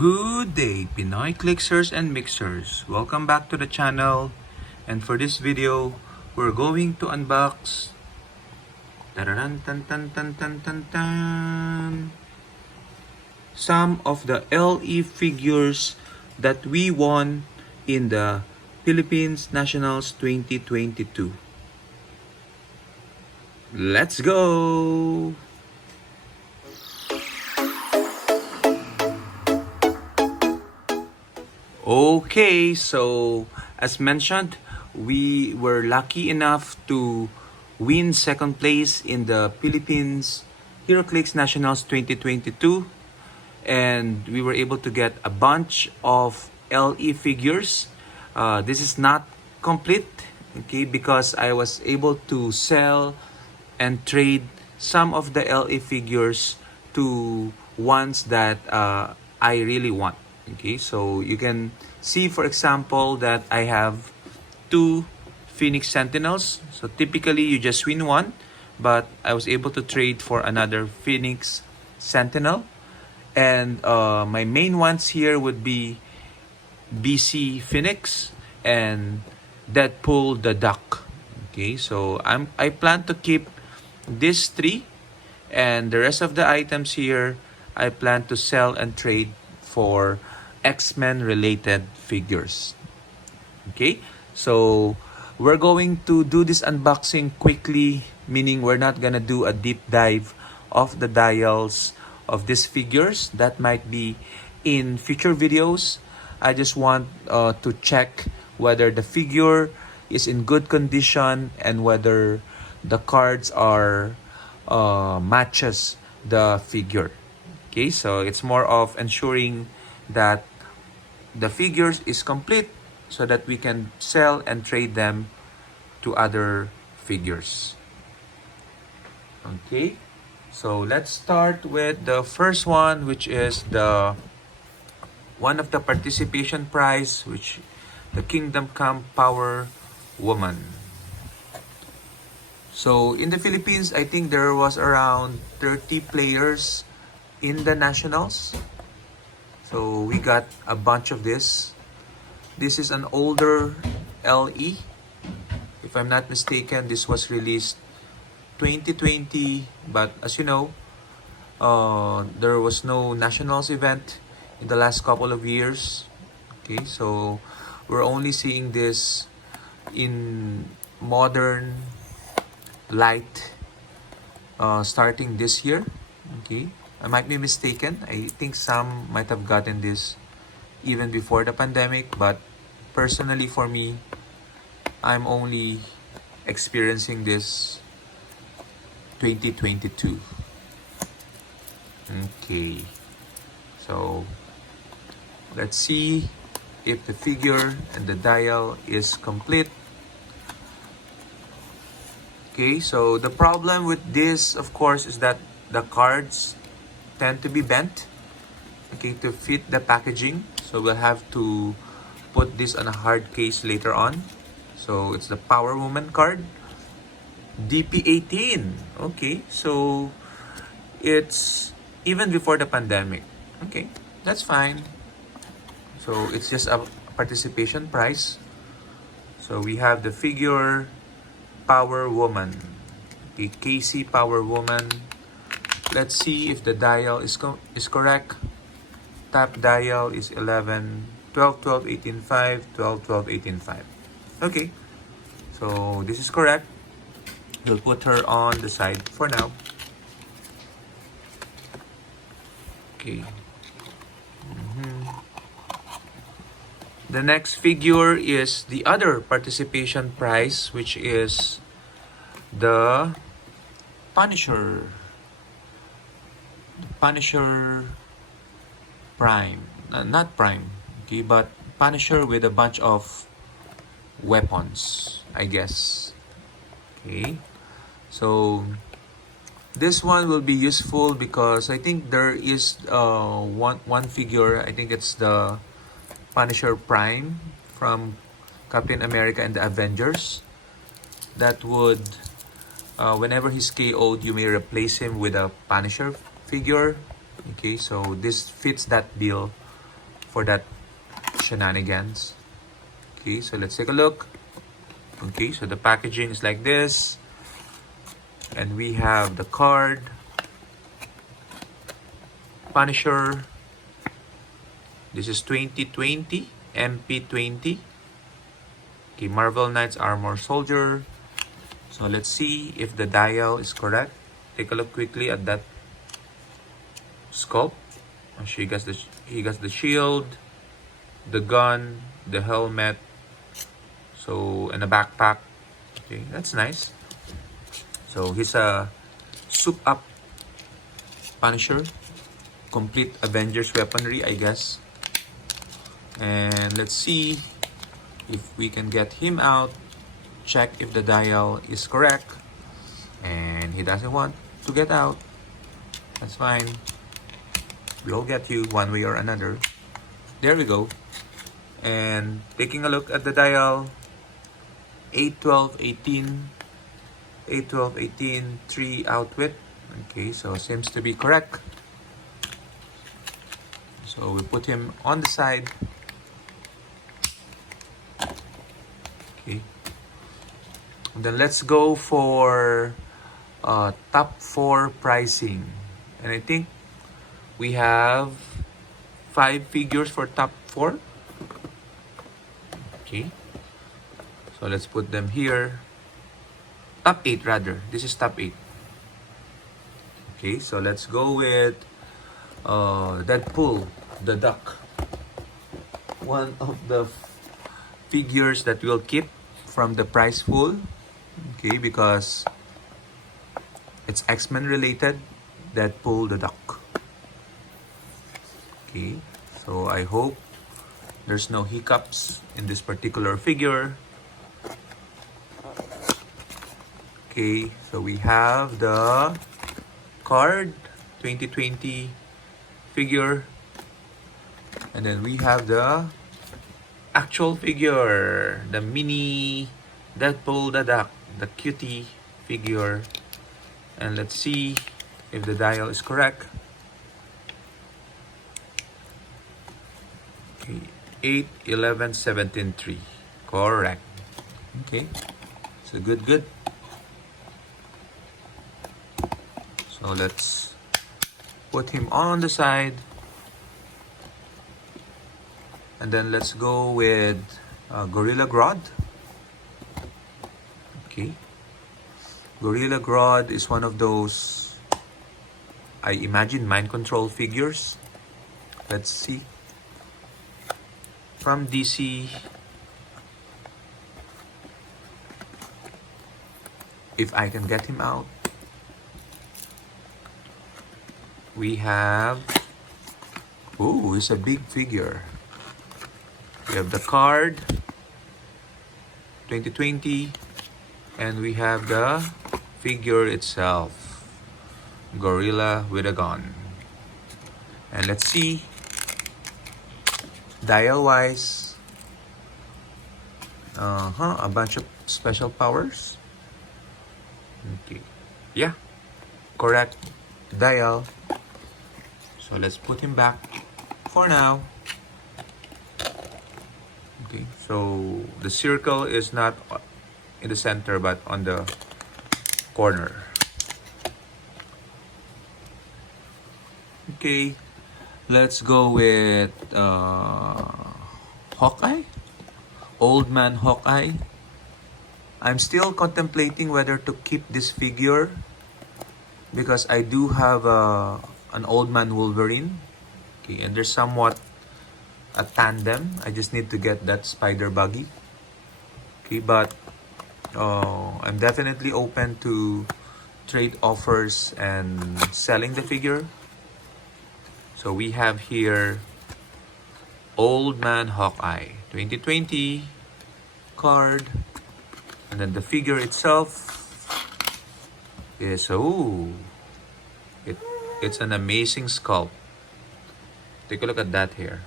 Good day, Pinoy Clixers and Mixers. Welcome back to the channel. And for this video, we're going to unbox some of the LE figures that we won in the Philippines Nationals 2022. Let's go! Okay, so as mentioned, we were lucky enough to win second place in the Philippines Heroclix Nationals 2022, and we were able to get a bunch of LE figures. This is not complete, okay, because I was able to sell and trade some of the LE figures to ones that I really want. Okay, so you can see, for example, that I have two Phoenix Sentinels. So typically you just win one, but I was able to trade for another Phoenix Sentinel. And my main ones here would be BC Phoenix and Deadpool the Duck. Okay, so I plan to keep these three, and the rest of the items here I plan to sell and trade for X-Men related figures. Okay, so we're going to do this unboxing quickly, meaning we're not gonna do a deep dive of the dials of these figures. That might be in future videos. I just want to check whether the figure is in good condition and whether the cards are matches the figure. Okay, so it's more of ensuring that the figures is complete so that we can sell and trade them to other figures. Okay, so let's start with the first one, which is the one of the participation prize, which the Kingdom Come Power Woman. So in the Philippines, I think there was around 30 players in the nationals. So we got a bunch of this. This is an older LE. If I'm not mistaken, this was released 2020. But as you know, there was no nationals event in the last couple of years. Okay, so we're only seeing this in modern light starting this year. Okay, I might be mistaken. I think some might have gotten this even before the pandemic, but personally for me, I'm only experiencing this 2022. Okay, so let's see if the figure and the dial is complete. Okay, so the problem with this, of course, is that the cards tend to be bent, okay, to fit the packaging. So we'll have to put this on a hard case later on. So it's the Power Woman card, DP18. Okay, so it's even before the pandemic. Okay, that's fine. So it's just a participation prize. So we have the figure Power Woman, the KC Power Woman. Let's see if the dial is correct. Top dial is 11, 12, 12, 18, 5, 12, 12, 18, 5. Okay, so this is correct. We'll put her on the side for now. Okay. The next figure is the other participation prize, which is the Punisher. Punisher Prime. Not Prime, okay, but Punisher with a bunch of weapons, I guess. Okay, so this one will be useful because I think there is one figure. I think it's the Punisher Prime from Captain America and the Avengers. That would, whenever he's KO'd, you may replace him with a Punisher figure. Okay, so this fits that bill for that shenanigans. Okay, so let's take a look. Okay, so the packaging is like this. And we have the card, Punisher. This is 2020, MP20. Okay, Marvel Knights Armor Soldier. So let's see if the dial is correct. Take a look quickly at that sculpt. He got the shield, the gun, the helmet, so and a backpack. Okay, that's nice. So he's a soup up Punisher, complete Avengers weaponry, I guess. And let's see if we can get him out. Check if the dial is correct. And he doesn't want to get out. That's fine. We'll get you one way or another. There we go. And taking a look at the dial, 8, 12, 18. 8, 12, 18, 3 outwit. Okay, so seems to be correct. So we put him on the side. Okay. And then let's go for top 4 pricing. And I think we have 5 figures for top 4. Okay. So let's put them here. Top 8 rather. This is top 8. Okay, so let's go with Deadpool, the Duck. One of the figures that we'll keep from the price pool. Okay, because it's X-Men related. Deadpool, the Duck. Okay, so I hope there's no hiccups in this particular figure. Okay, so we have the card, 2020 figure. And then we have the actual figure, the mini Deadpool the Duck, the cutie figure. And let's see if the dial is correct. Okay, 8, 11, 17, 3. Correct. Okay, so good. So let's put him on the side. And then let's go with Gorilla Grodd. Okay. Gorilla Grodd is one of those, I imagine, mind control figures. Let's see. From DC. If I can get him out. We have, ooh, it's a big figure. We have the card, 2020, and we have the figure itself, Gorilla with a gun. And let's see, dial-wise, a bunch of special powers. Okay, yeah, correct dial. So let's put him back for now. Okay, so the circle is not in the center but on the corner. Okay, let's go with Hawkeye, Old Man Hawkeye. I'm still contemplating whether to keep this figure because I do have an Old Man Wolverine. Okay, and there's somewhat a tandem. I just need to get that spider buggy. Okay, but I'm definitely open to trade offers and selling the figure. So we have here Old Man Hawkeye, 2020 card, and then the figure itself is it's an amazing sculpt. Take a look at that here.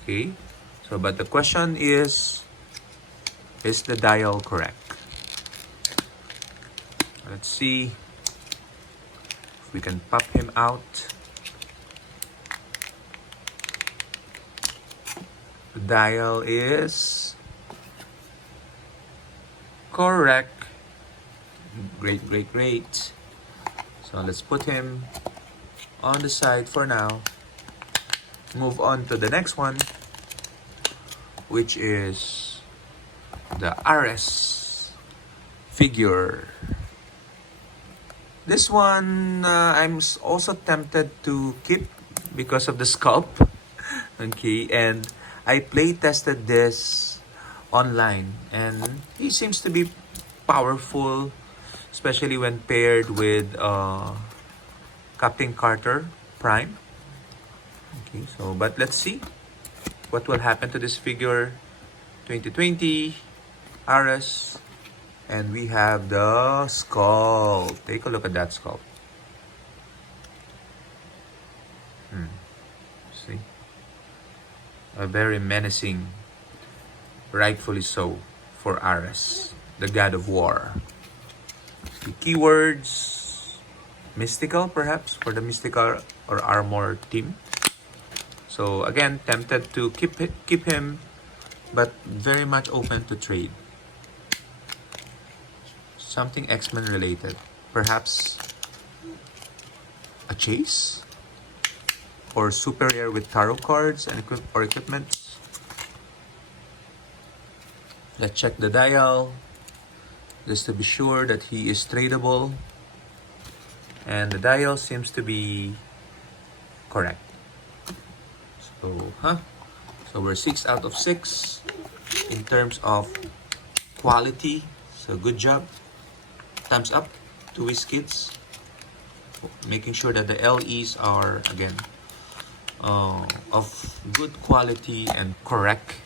Okay, so but the question is the dial correct? Let's see if we can pop him out. The dial is correct. Great, great, great. So let's put him on the side for now. Move on to the next one, which is the RS figure. This one I'm also tempted to keep because of the sculpt. Okay, and I play tested this online, and he seems to be powerful, especially when paired with Captain Carter Prime. Okay, so but let's see what will happen to this figure. 2020 RS, and we have the skull. Take a look at that skull. See, a very menacing, rightfully so, for Ares, the god of war. The keywords: mystical, perhaps, for the mystical or armor team. So again, tempted to keep him, but very much open to trade. Something X-Men related. Perhaps a chase? Or super rare with tarot cards and equipment. Let's check the dial, just to be sure that he is tradable. And the dial seems to be correct. So we're 6 out of 6 in terms of quality. So good job. Thumbs up to WizKids. Making sure that the LEs are, again, of good quality and correct.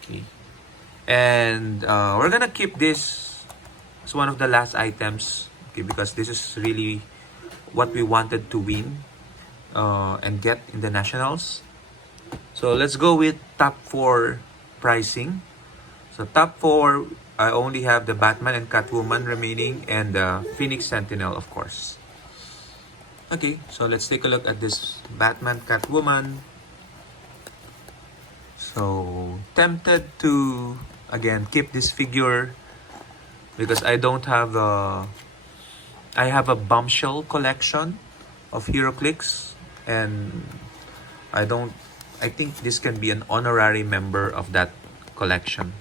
Okay. And we're gonna keep this as one of the last items, okay, because this is really what we wanted to win and get in the nationals. So let's go with top 4 pricing. So top 4, I only have the Batman and Catwoman remaining, and the Phoenix Sentinel, of course. Okay, so let's take a look at this Batman Catwoman. So tempted to again keep this figure because I don't have I have a bombshell collection of Heroclix, and I think this can be an honorary member of that collection.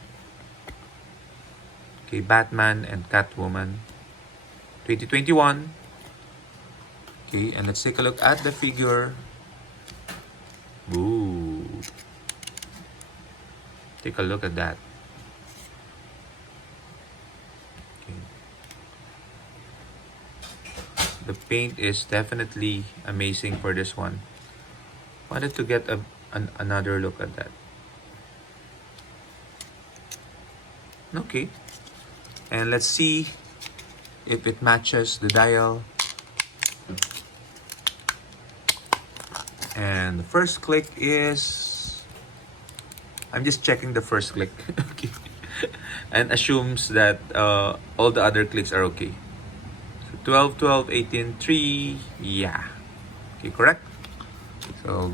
Okay, Batman and Catwoman 2021. Okay, and let's take a look at the figure. Ooh. Take a look at that. Okay. The paint is definitely amazing for this one. Wanted to get another look at that. Okay. And let's see if it matches the dial. And the first click is... I'm just checking the first click. Okay. And assumes that all the other clicks are okay. So 12, 12, 18, 3. Yeah. Okay, correct? So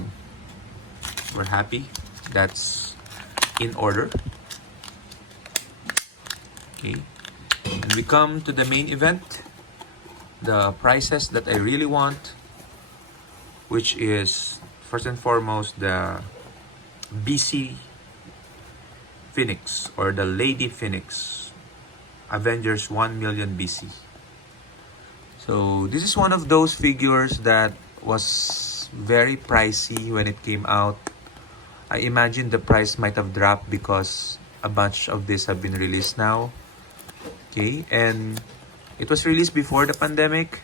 we're happy. That's in order. Okay. And we come to the main event. The prices that I really want, which is first and foremost the BC Phoenix, or the Lady Phoenix, Avengers 1 million BC. So this is one of those figures that was very pricey when it came out. I imagine the price might have dropped because a bunch of these have been released now. Okay, and it was released before the pandemic,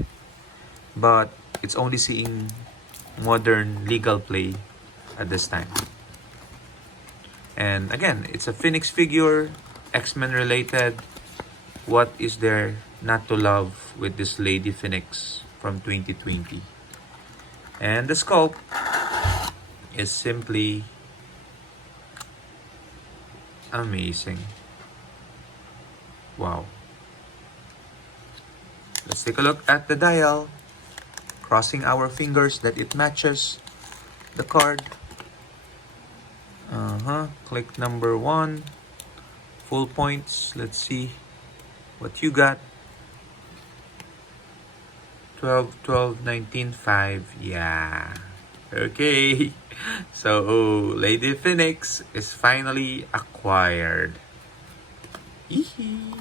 but it's only seeing modern legal play at this time. And again, it's a Phoenix figure, X-Men related. What is there not to love with this Lady Phoenix from 2020? And the sculpt is simply amazing. Wow. Let's take a look at the dial, crossing our fingers that it matches the card. Click number 1. Full points. Let's see what you got. 12, 12, 19, 5. Yeah. Okay. So, Lady Phoenix is finally acquired. Yee-hee.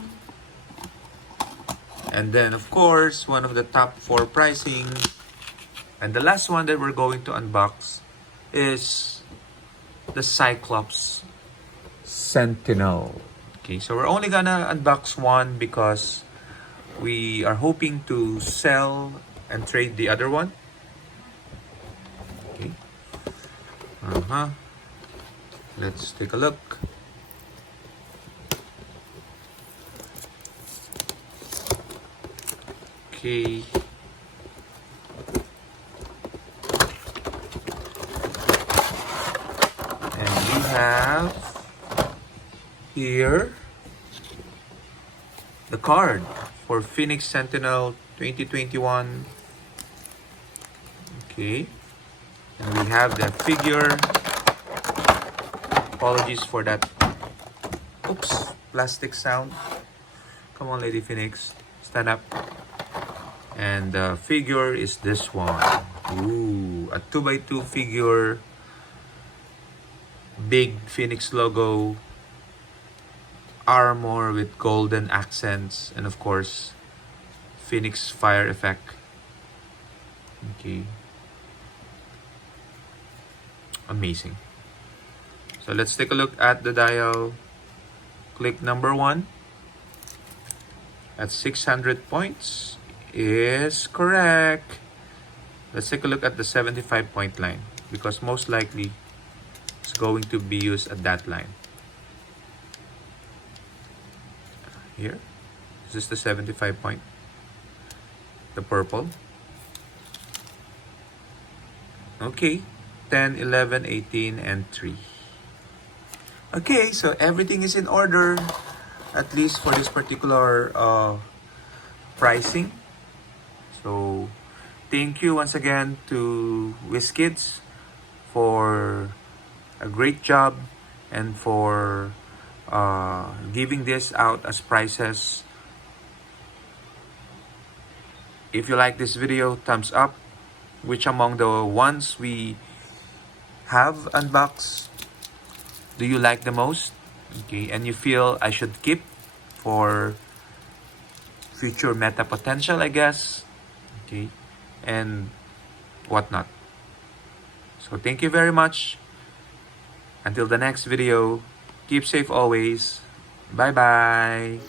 And then, of course, one of the top 4 pricing. And the last one that we're going to unbox is the Cyclops Sentinel. Okay, so we're only gonna unbox one because we are hoping to sell and trade the other one. Okay. Let's take a look. Okay. And we have here the card for Phoenix Sentinel 2021. Okay. And we have the figure. Apologies for that. Oops, plastic sound. Come on, Lady Phoenix. Stand up. And the figure is this one. Ooh, a 2x2 figure. Big Phoenix logo. Armor with golden accents. And of course, Phoenix fire effect. Okay. Amazing. So let's take a look at the dial. Click number 1. At 600 points is correct. Let's take a look at the 75 point line because most likely it's going to be used at that line. Here. Is this the 75 point? The purple. Okay. 10, 11, 18, and 3. Okay, so everything is in order, at least for this particular pricing. So, thank you once again to WizKids for a great job and for giving this out as prizes. If you like this video, thumbs up. Which among the ones we have unboxed do you like the most? Okay, and you feel I should keep for future meta potential, I guess. Okay, and whatnot. So thank you very much. Until the next video, keep safe always. Bye bye.